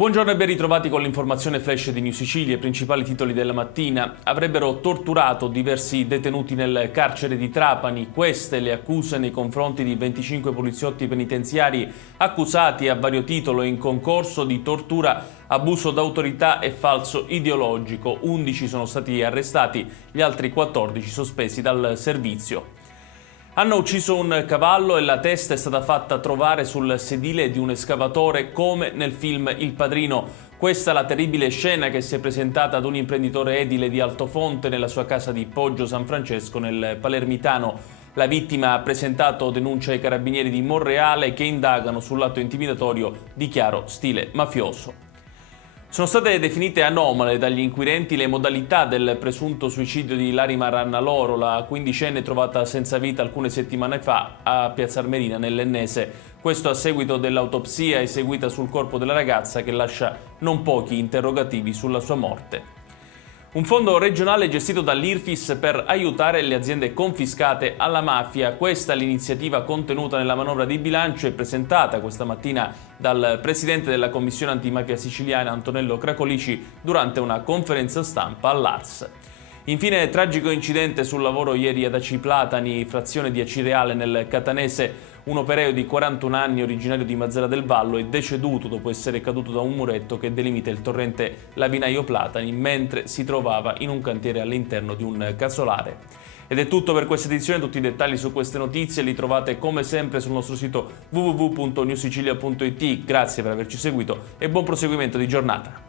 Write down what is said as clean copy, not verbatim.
Buongiorno e ben ritrovati con l'informazione flash di New Sicilia. I principali titoli della mattina: avrebbero torturato diversi detenuti nel carcere di Trapani. Queste le accuse nei confronti di 25 poliziotti penitenziari accusati a vario titolo in concorso di tortura, abuso d'autorità e falso ideologico. 11 sono stati arrestati, gli altri 14 sospesi dal servizio. Hanno ucciso un cavallo e la testa è stata fatta trovare sul sedile di un escavatore come nel film Il Padrino. Questa è la terribile scena che si è presentata ad un imprenditore edile di Altofonte nella sua casa di Poggio San Francesco nel Palermitano. La vittima ha presentato denuncia ai carabinieri di Monreale che indagano sull'atto intimidatorio di chiaro stile mafioso. Sono state definite anomale dagli inquirenti le modalità del presunto suicidio di Larima Rannaloro, la quindicenne trovata senza vita alcune settimane fa a Piazza Armerina nell'Ennese. Questo a seguito dell'autopsia eseguita sul corpo della ragazza che lascia non pochi interrogativi sulla sua morte. Un fondo regionale gestito dall'IRFIS per aiutare le aziende confiscate alla mafia. Questa è l'iniziativa contenuta nella manovra di bilancio e presentata questa mattina dal presidente della Commissione Antimafia Siciliana Antonello Cracolici durante una conferenza stampa all'Ars. Infine, tragico incidente sul lavoro ieri ad Aci Platani, frazione di Acireale nel Catanese. Un operaio di 41 anni, originario di Mazzara del Vallo, è deceduto dopo essere caduto da un muretto che delimita il torrente Lavinaio Platani mentre si trovava in un cantiere all'interno di un casolare. Ed è tutto per questa edizione. Tutti i dettagli su queste notizie li trovate come sempre sul nostro sito www.newsicilia.it. Grazie per averci seguito e buon proseguimento di giornata.